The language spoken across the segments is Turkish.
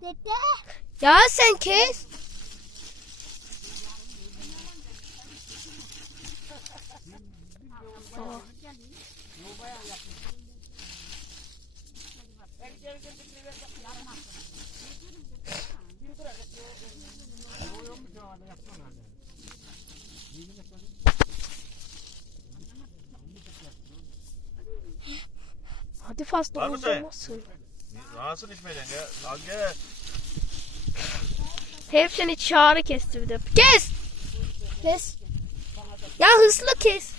Dede. Ya sen kes. Hadi fazla Var mı çay? olmasın. Nasıl içmeyeceksin ya? Al gel. Hepsini çağrı kesti bir de. Kes! Kes. Ya hızlı kes.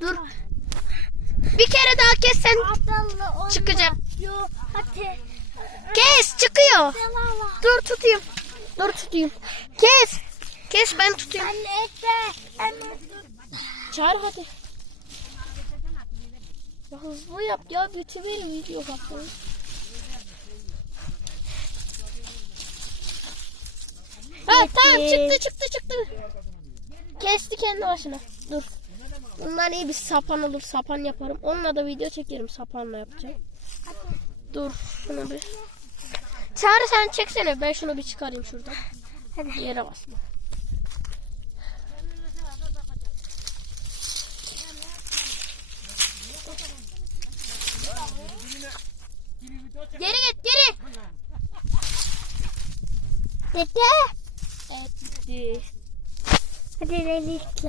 Dur. Bir kere daha kes sen Abdallah çıkacak. Hadi. Kes çıkıyor. Dur tutayım. Dur tutayım. Kes. Kes ben tutayım. Anne. Çağır hadi. Ya hızlı yap ya bitirir video bak. Ha tamam çıktı çıktı çıktı. Kesti kendi başına. Dur. Bundan iyi bir sapan olur sapan yaparım. Onunla da video çekerim sapanla yapacağım. Dur şunu bir. Çağrı sen çeksene ben şunu bir çıkarayım şuradan. Hadi yere basma. Geri git geri. Dede. Evet gitti. Hadi relikle.